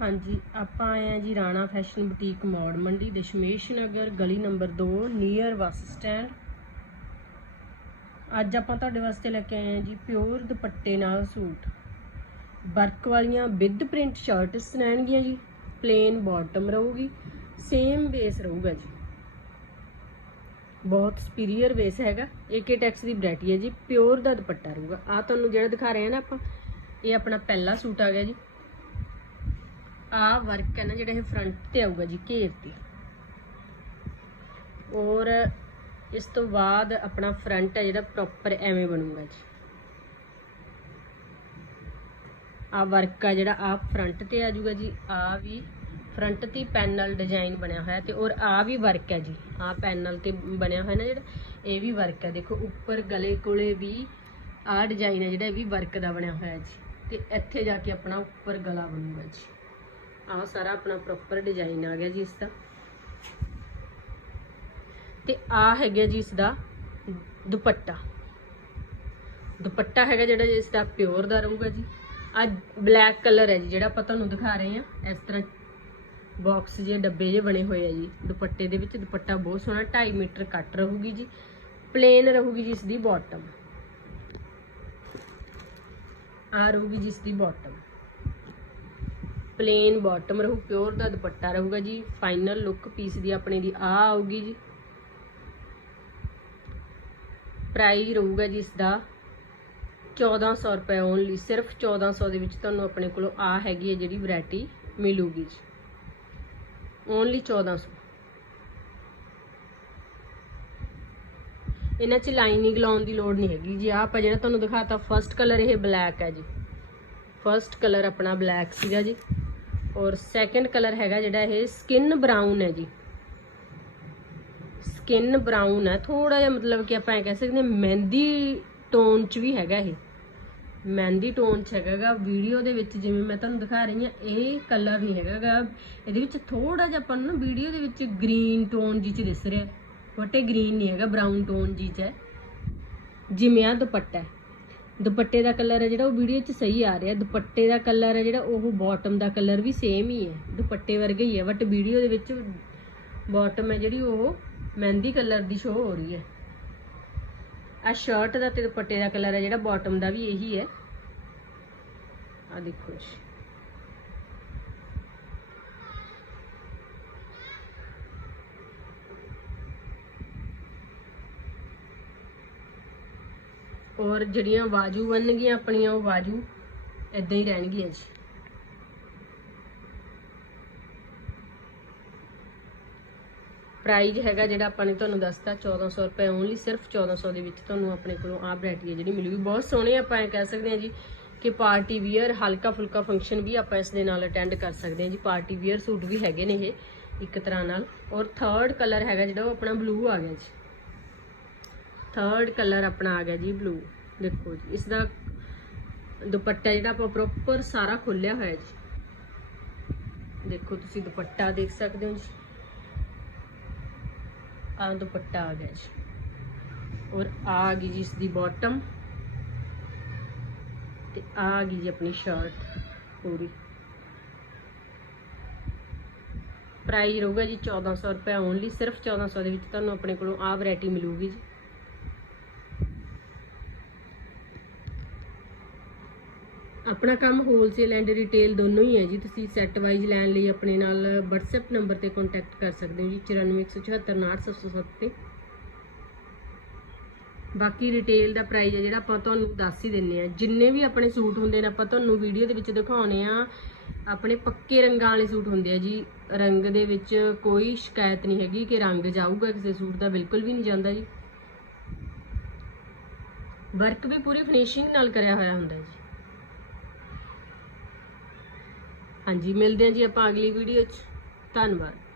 ਹਾਂਜੀ, ਆਪਾਂ ਆਏ ਆ ਜੀ ਰਾਣਾ ਫੈਸ਼ਨ ਬੁਟੀਕ ਮੌੜ ਮੰਡੀ, ਦਸ਼ਮੇਸ਼ ਨਗਰ, ਗਲੀ ਨੰਬਰ 2 ਨੀਅਰ ਬੱਸ ਸਟੈਂਡ। ਅੱਜ ਆਪਾਂ ਤੁਹਾਡੇ ਵਾਸਤੇ ਲੈ ਕੇ ਆਏ ਆ ਜੀ ਪਿਓਰ ਦੁਪੱਟੇ ਨਾਲ ਸੂਟ। ਵਰਕ ਵਾਲੀਆਂ ਵਿਦ ਪ੍ਰਿੰਟ ਸ਼ਰਟਸ ਰਹਿਣਗੀਆਂ ਜੀ ਪਲੇਨ ਬਾਟਮ ਰਹੂਗੀ ਸੇਮ ਬੇਸ ਰਹੂਗਾ ਜੀ। ਬਹੁਤ ਸੁਪੀਰੀਅਰ ਬੇਸ ਹੈਗਾ ਏਕੇ ਟੈਕਸ ਦੀ ਵੈਰਾਈਟੀ ਹੈ ਜੀ, ਪਿਓਰ ਦਾ ਦੁਪੱਟਾ ਰਹੂਗਾ। ਆ ਤੁਹਾਨੂੰ ਜਿਹੜਾ ਦਿਖਾ ਰਹੇ ਆ ਨਾ ਆਪਾਂ, ਇਹ ਆਪਣਾ ਪਹਿਲਾ ਸੂਟ ਆ ਗਿਆ ਜੀ। ਆ ਵਰਕ ਹੈ ਨਾ ਜਿਹੜਾ ਇਹ ਫਰੰਟ ਤੇ ਆਊਗਾ ਜੀ, ਘੇਰ ਤੇ। ਔਰ ਇਸ ਤੋਂ ਬਾਅਦ ਆਪਣਾ ਫਰੰਟ ਹੈ ਜਿਹੜਾ ਪ੍ਰੋਪਰ ਐਵੇਂ ਬਣੂਗਾ ਜੀ। ਆ ਵਰਕ ਆ ਜਿਹੜਾ ਆ ਫਰੰਟ ਤੇ ਆ ਜਾਊਗਾ ਜੀ, ਆ ਵੀ ਫਰੰਟ ਤੇ ਪੈਨਲ ਡਿਜ਼ਾਈਨ ਬਣਿਆ ਹੋਇਆ ਤੇ ਔਰ ਆ ਵੀ ਵਰਕ ਹੈ ਜੀ। ਆ ਪੈਨਲ ਤੇ ਬਣਿਆ ਹੋਇਆ ਨਾ ਜਿਹੜਾ, ਇਹ ਵੀ ਵਰਕ ਹੈ। ਦੇਖੋ, ਉੱਪਰ ਗਲੇ ਕੋਲੇ ਵੀ ਆ ਡਿਜ਼ਾਈਨ ਹੈ ਜਿਹੜਾ, ਇਹ ਵੀ ਵਰਕ ਦਾ ਬਣਿਆ ਹੋਇਆ ਜੀ। ਤੇ ਇੱਥੇ ਜਾ ਕੇ ਆਪਣਾ ਉੱਪਰ ਗਲਾ ਬਣੂਗਾ ਜੀ। ਆਹ ਸਾਰਾ ਆਪਣਾ ਪ੍ਰੋਪਰ ਡਿਜ਼ਾਈਨ ਆ ਗਿਆ ਜੀ ਇਸ ਦਾ। ਤੇ ਆ ਹੈਗਾ ਜੀ ਇਸ ਦਾ ਦੁਪੱਟਾ। ਦੁਪੱਟਾ ਹੈਗਾ ਜਿਹੜਾ ਇਸ ਦਾ ਪਿਓਰ ਦਾ ਰਹੂਗਾ ਜੀ। ਆ ਬਲੈਕ ਕਲਰ ਹੈ ਜੀ, ਜਿਹੜਾ ਆਪਾਂ ਤੁਹਾਨੂੰ ਦਿਖਾ ਰਹੇ ਹਾਂ। ਇਸ ਤਰ੍ਹਾਂ ਬਾਕਸ ਜੇ ਡੱਬੇ ਜੇ ਬਣੇ ਹੋਏ ਆ ਜੀ। ਦੁਪੱਟੇ ਦੇ ਵਿੱਚ ਦੁਪੱਟਾ ਬਹੁਤ ਸੋਹਣਾ 2.5 ਮੀਟਰ ਕੱਟ ਰਹੂਗੀ ਜੀ। ਪਲੇਨ ਰਹੂਗੀ ਜੀ ਇਸ ਦੀ ਬਾਟਮ ਆ ਰਹੂਗੀ ਜੀ ਇਸ ਦੀ ਬਾਟਮ ਪਲੇਨ ਬਾਟਮ ਰਹੂ ਪਿਓਰ ਦਾ ਦੁਪੱਟਾ ਰਹੂਗਾ ਜੀ। ਫਾਈਨਲ ਲੁੱਕ ਪੀਸ ਦੀ ਆਪਣੇ ਦੀ ਆ ਆਊਗੀ ਜੀ। ਪ੍ਰਾਈਸ ਰਹੂਗਾ ਜੀ ਇਸ ਦਾ 1400 ਰੁਪਏ ਓਨਲੀ ਸਿਰਫ 1400 ਦੇ ਵਿੱਚ ਤੁਹਾਨੂੰ ਆਪਣੇ ਕੋਲੋਂ ਆ ਹੈਗੀ ਹੈ ਜਿਹੜੀ ਵੈਰਾਈਟੀ ਮਿਲੂਗੀ ਜੀ। ਓਨਲੀ 1400 ਇਹਨਾਂ 'ਚ ਲਾਈਨਿੰਗ ਲਾਉਣ ਦੀ ਲੋੜ ਨਹੀਂ ਹੈਗੀ ਜੀ। ਆਹ ਆਪਾਂ ਜਿਹੜਾ ਤੁਹਾਨੂੰ ਦਿਖਾਤਾ ਫਰਸਟ ਕਲਰ ਇਹ ਬਲੈਕ ਹੈ ਜੀ। ਫਰਸਟ ਕਲਰ ਆਪਣਾ ਬਲੈਕ ਸੀਗਾ ਜੀ। ਔਰ ਸੈਕੰਡ ਕਲਰ ਹੈਗਾ ਜਿਹੜਾ ਇਹ ਸਕਿਨ ਬਰਾਊਨ ਹੈ ਜੀ। ਸਕਿਨ ਬਰਾਊਨ ਹੈ। ਥੋੜਾ ਜਿਹਾ ਮਤਲਬ ਕਿ ਆਪਾਂ ਇਹ ਕਹਿ ਸਕਦੇ ਹਾਂ ਮਹਿੰਦੀ ਟੋਨ ਚ ਵੀ ਹੈਗਾ ਇਹ। ਮਹਿੰਦੀ ਟੋਨ ਚ ਹੈਗਾਗਾ ਵੀਡੀਓ ਦੇ ਵਿੱਚ ਜਿਵੇਂ ਮੈਂ ਤੁਹਾਨੂੰ ਦਿਖਾ ਰਹੀ ਹਾਂ, ਇਹ ਕਲਰ ਨਹੀਂ ਹੈਗਾਗਾ ਇਹਦੇ ਵਿੱਚ ਥੋੜਾ ਜਿਹਾ ਆਪਾਂ ਨੂੰ ਨਾ ਵੀਡੀਓ ਦੇ ਵਿੱਚ ਗ੍ਰੀਨ ਟੋਨ ਜੀ ਚ ਦਿਸ ਰਿਹਾ। ਬਟ ਇਹ ਗ੍ਰੀਨ ਨਹੀਂ ਹੈਗਾ ਬਰਾਊਨ ਟੋਨ ਜੀ ਚ ਹੈ। ਜਿਵੇਂ ਆ ਦੁਪੱਟਾ ਦੁਪੱਟੇ ਦਾ ਕਲਰ ਹੈ ਜਿਹੜਾ, ਉਹ ਵੀਡੀਓ 'ਚ ਸਹੀ ਆ ਰਿਹਾ। ਦੁਪੱਟੇ ਦਾ ਕਲਰ ਹੈ ਜਿਹੜਾ, ਉਹ ਬਾਟਮ ਦਾ ਕਲਰ ਵੀ ਸੇਮ ਹੀ ਹੈ। ਦੁਪੱਟੇ ਵਰਗਾ ਹੀ ਹੈ ਬਟ ਵੀਡੀਓ ਦੇ ਵਿੱਚ ਬਾਟਮ ਹੈ ਜਿਹੜੀ, ਉਹ ਮਹਿੰਦੀ ਕਲਰ ਦੀ ਸ਼ੋ ਹੋ ਰਹੀ ਹੈ। ਆ ਸ਼ਰਟ ਦਾ ਤੇ ਦੁਪੱਟੇ ਦਾ ਕਲਰ ਹੈ ਜਿਹੜਾ ਬਾਟਮ ਦਾ ਵੀ ਇਹੀ ਹੈ। ਆ ਦੇਖੋ ਜੀ। ਔਰ ਜਿਹੜੀਆਂ ਬਾਜੂ ਬਣਨਗੀਆਂ ਆਪਣੀਆਂ, ਉਹ ਬਾਜੂ ਇਦਾਂ ਹੀ ਰਹਿਣਗੀਆਂ ਜੀ। ਪ੍ਰਾਈਜ਼ ਹੈਗਾ ਜਿਹੜਾ ਆਪਾਂ ਨੇ ਤੁਹਾਨੂੰ ਦੱਸਤਾ 1400 ਰੁਪਏ ਓਨਲੀ ਸਿਰਫ 1400 ਦੇ ਵਿੱਚ ਤੁਹਾਨੂੰ ਆਪਣੇ ਕੋਲੋਂ ਆਹ ਵੈਰਾਈਟੀ ਹੈ ਜਿਹੜੀ ਮਿਲੂਗੀ। ਬਹੁਤ ਸੋਹਣੇ ਆਪਾਂ ਇਹ ਕਹਿ ਸਕਦੇ ਹਾਂ ਜੀ ਕਿ ਪਾਰਟੀ ਵੀਅਰ ਹਲਕਾ ਫੁਲਕਾ ਫੰਕਸ਼ਨ ਵੀ ਆਪਾਂ ਇਸ ਦੇ ਨਾਲ ਅਟੈਂਡ ਕਰ ਸਕਦੇ ਹਾਂ ਜੀ। ਪਾਰਟੀ ਵੀਅਰ ਸੂਟ ਵੀ ਹੈਗੇ ਨੇ ਇਹ ਇੱਕ ਤਰ੍ਹਾਂ ਨਾਲ। ਔਰ ਥਰਡ ਕਲਰ ਹੈਗਾ ਜਿਹੜਾ, ਉਹ ਆਪਣਾ ਬਲੂ ਆ ਗਿਆ ਜੀ। ਥਰਡ ਕਲਰ ਆਪਣਾ ਆ ਗਿਆ ਜੀ ਬਲੂ ਦੇਖੋ ਜੀ, ਇਸ ਦਾ ਦੁਪੱਟਾ ਜਿਹੜਾ ਆਪਾਂ ਪ੍ਰੋਪਰ ਸਾਰਾ ਖੋਲਿਆ ਹੋਇਆ ਜੀ। ਦੇਖੋ ਤੁਸੀਂ ਦੁਪੱਟਾ ਦੇਖ ਸਕਦੇ ਹੋ ਜੀ। ਆ ਦੁਪੱਟਾ ਆ ਗਿਆ ਜੀ। ਔਰ ਆ ਗਈ ਜੀ ਇਸ ਦੀ ਬਾਟਮ ਤੇ ਆ ਆ ਗਈ ਜੀ ਆਪਣੀ ਸ਼ਰਟ ਪੂਰੀ। ਪ੍ਰਾਈਸ ਰਹੂਗਾ ਜੀ 1400 ਰੁਪਏ ਓਨਲੀ ਸਿਰਫ 1400 ਦੇ ਵਿੱਚ ਤੁਹਾਨੂੰ ਆਪਣੇ ਕੋਲੋਂ ਆ ਵੈਰਾਈਟੀ ਮਿਲੂਗੀ ਜੀ। ਆਪਣਾ ਕੰਮ ਹੋਲਸੇਲ ਐਂਡ ਰਿਟੇਲ ਦੋਨੋਂ ਹੀ ਹੈ ਜੀ। ਤੁਸੀਂ ਸੈੱਟ ਵਾਈਜ਼ ਲੈਣ ਲਈ ਆਪਣੇ ਨਾਲ WhatsApp ਨੰਬਰ ਤੇ ਕੰਟੈਕਟ ਕਰ ਸਕਦੇ ਹੋ ਜੀ 9417498707 ਤੇ। ਬਾਕੀ ਰਿਟੇਲ ਦਾ ਪ੍ਰਾਈਸ ਹੈ ਜਿਹੜਾ ਆਪਾਂ ਤੁਹਾਨੂੰ ਦੱਸ ਹੀ ਦਿੰਨੇ ਆ ਜਿੰਨੇ ਵੀ ਆਪਣੇ ਸੂਟ ਹੁੰਦੇ ਨੇ, ਆਪਾਂ ਤੁਹਾਨੂੰ ਵੀਡੀਓ ਦੇ ਵਿੱਚ ਦਿਖਾਉਣੇ ਆ, ਆਪਣੇ ਪੱਕੇ ਰੰਗਾਂ ਵਾਲੇ ਸੂਟ ਹੁੰਦੇ ਆ ਜੀ। ਰੰਗ ਦੇ ਵਿੱਚ ਕੋਈ ਸ਼ਿਕਾਇਤ ਨਹੀਂ ਹੈਗੀ ਕਿ ਰੰਗ ਜਾਊਗਾ ਕਿਸੇ ਸੂਟ ਦਾ, ਬਿਲਕੁਲ ਵੀ ਨਹੀਂ ਜਾਂਦਾ ਜੀ। ਵਰਕ ਵੀ ਪੂਰੀ ਫਿਨਿਸ਼ਿੰਗ ਨਾਲ ਕਰਿਆ ਹੋਇਆ ਹੁੰਦਾ ਜੀ। ਹਾਂਜੀ ਮਿਲਦੇ ਹਾਂ ਜੀ ਆਪਾਂ ਅਗਲੀ ਵੀਡੀਓ 'ਚ। ਧੰਨਵਾਦ।